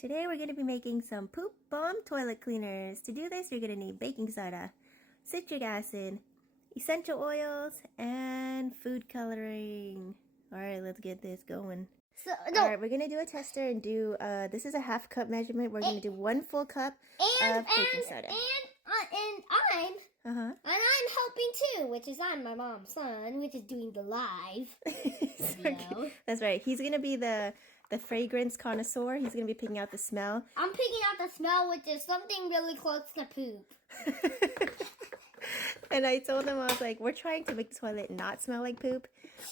Today we're going to be making some poop bomb toilet cleaners. To do this, you're going to need baking soda, citric acid, essential oils, and food coloring. Alright, let's get this going. Alright, we're going to do a tester and do, this is a half cup measurement. We're going to do 1 full cup of baking soda. And I'm helping too, which is I'm my mom's son, which is doing the live video. That's right. He's going to be the fragrance connoisseur. He's going to be picking out the smell. I'm picking out the smell, which is something really close to poop. And I told him, I was like, we're trying to make the toilet not smell like poop,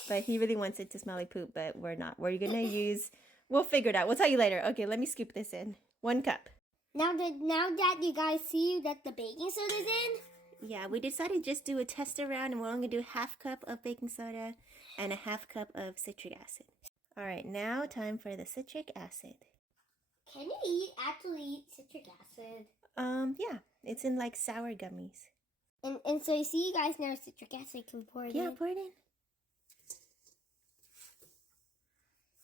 but he really wants it to smell like poop, but we're not. We're going to use, we'll figure it out. We'll tell you later. Okay, let me scoop this in. 1 cup. Now that you guys see that the baking soda is in? Yeah, we decided to just do a test around, and we're only going to do 1/2 cup of baking soda and 1/2 cup of citric acid. Alright, now time for the citric acid. Can you actually eat citric acid? Yeah, it's in like sour gummies. And so you see, you guys know citric acid, can we pour it in? Yeah, pour it in.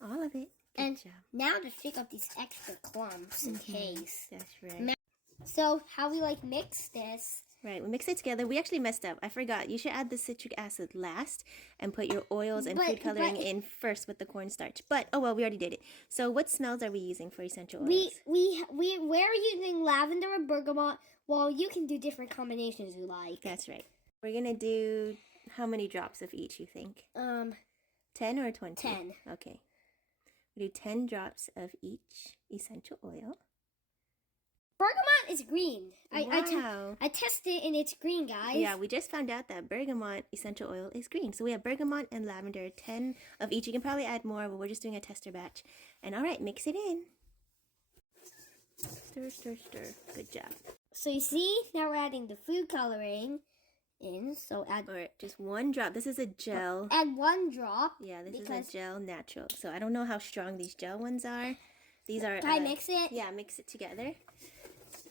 All of it. Good job. Now to pick up these extra clumps in case. That's right. So how we mix this? Right, we mix it together. We actually messed up. I forgot. You should add the citric acid last and put your oils and food coloring in first with the cornstarch. But, oh well, we already did it. So what smells are we using for essential oils? We're using lavender and bergamot. Well, you can do different combinations you like. That's right. We're going to do how many drops of each, you think? 10 or 20? 10. Okay. We do 10 drops of each essential oil. Bergamot is green. Wow. I tested it and it's green, guys. Yeah, we just found out that bergamot essential oil is green. So we have bergamot and lavender, 10 of each. You can probably add more, but we're just doing a tester batch. And all right, mix it in. Stir, stir, stir. Good job. So you see, now we're adding the food coloring in. So add... All right, just 1 drop. This is a gel. Add 1 drop. Yeah, this is a gel natural. So I don't know how strong these gel ones are. These are... Can I mix it? Yeah, mix it together.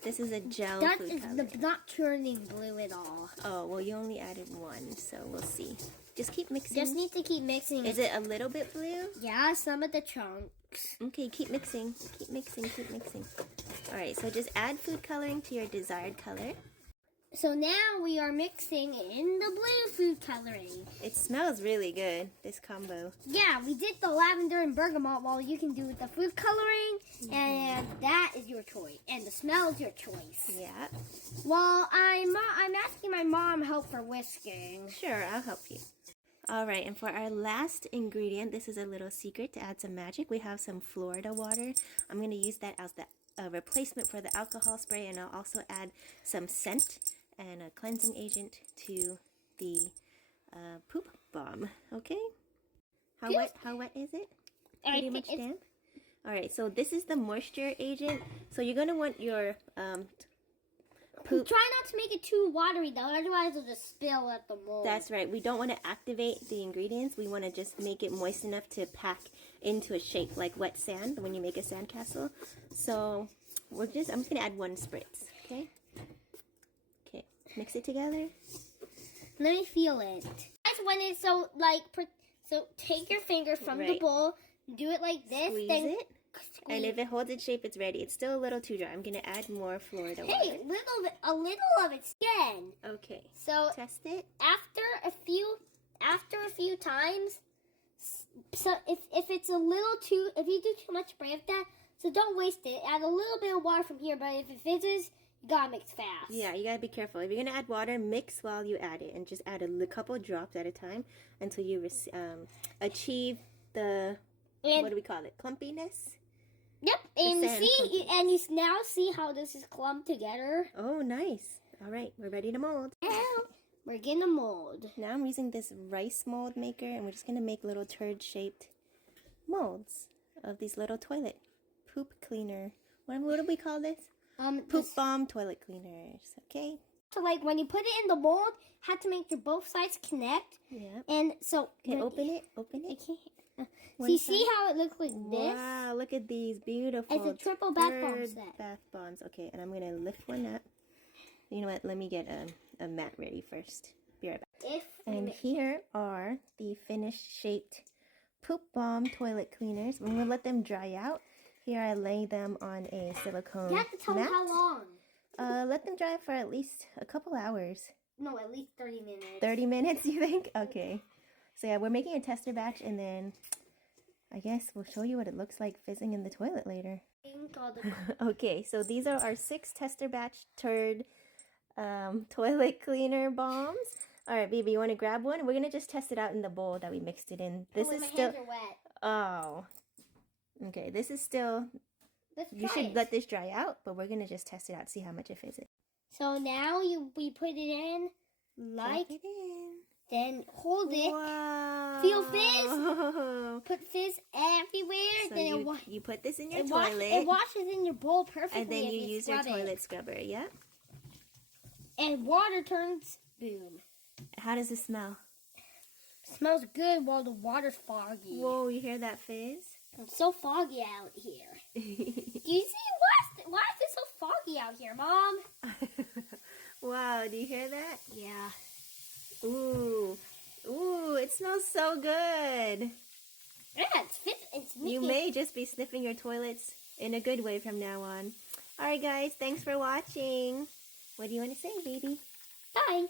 This is a gel food color. That's not turning blue at all. Oh, well, you only added 1, so we'll see. Just keep mixing. Just need to keep mixing. Is it a little bit blue? Yeah, some of the chunks. Okay, keep mixing. Keep mixing, keep mixing. All right, so just add food coloring to your desired color. So now we are mixing in the blue food coloring. It smells really good, this combo. Yeah, we did the lavender and bergamot, while you can do with the food coloring, and that is your choice. And the smell is your choice. Yeah. Well, I'm asking my mom help for whisking. Sure, I'll help you. All right, and for our last ingredient, this is a little secret to add some magic. We have some Florida water. I'm going to use that as the replacement for the alcohol spray, and I'll also add some scent and a cleansing agent to the poop bomb. Okay? How wet is it? Pretty much damp? Alright, so this is the moisture agent. So you're going to want your poop. Try not to make it too watery though, otherwise it'll just spill at the mold. That's right. We don't want to activate the ingredients. We want to just make it moist enough to pack into a shape like wet sand when you make a sandcastle. So I'm just going to add 1 spritz. Okay? Okay. Mix it together. Let me feel it. Guys, when it's so take your finger from the bowl, do it like this. Squeeze it. And if it holds its shape, it's ready. It's still a little too dry. I'm going to add more Florida water. Hey, a little of it's again. Okay. So test it. After a few times, so if it's a little too, if you do too much spray of that, so don't waste it. Add a little bit of water from here, but if it fizzes, you gotta mix fast. Yeah, you gotta be careful. If you're gonna add water, mix while you add it, and just add a couple drops at a time until you achieve the what do we call it? Clumpiness. Yep, and you now see how this is clumped together. Oh, nice. All right, we're ready to mold. Now we're gonna mold. Now I'm using this rice mold maker, and we're just gonna make little turd-shaped molds of these little toilet poop cleaner. What do we call this? Poop bomb toilet cleaners. Okay. So when you put it in the mold, have to make both sides connect. Yeah. And so open it. I can't. So you see how it looks like this? Wow, look at these beautiful It's a triple bath bomb set. Bath bombs. Okay, and I'm going to lift one up. You know what? Let me get a mat ready first. Be right back. And here are the finished shaped poop bomb toilet cleaners. I'm going to let them dry out. Here I lay them on a silicone You have to tell mat. them how long. Let them dry for at least a couple hours. No, at least 30 minutes. 30 minutes, you think? Okay. So yeah, we're making a tester batch, and then I guess we'll show you what it looks like fizzing in the toilet later. Okay, so these are our 6 tester batch turd toilet cleaner bombs. All right, baby, you want to grab one? We're gonna just test it out in the bowl that we mixed it in. This is my still. hands are wet. Oh. Okay, this is still. You should let this dry out, but we're gonna just test it out, see how much it fizzes. So now we put it in like. Drop it in. Then hold it. Wow. Feel fizz. Put fizz everywhere. So then you put this in your toilet. It washes in your bowl perfectly. And then you use your scrub it. toilet scrubber, yeah? And water turns boom. How does it smell? Smells good while the water's foggy. Whoa, you hear that fizz? It's so foggy out here. Do you see why is it so foggy out here, Mom? Wow, do you hear that? Yeah. Ooh. Ooh, it smells so good. Yeah, it's You may just be sniffing your toilets in a good way from now on. Alright guys, thanks for watching. What do you want to say, baby? Bye.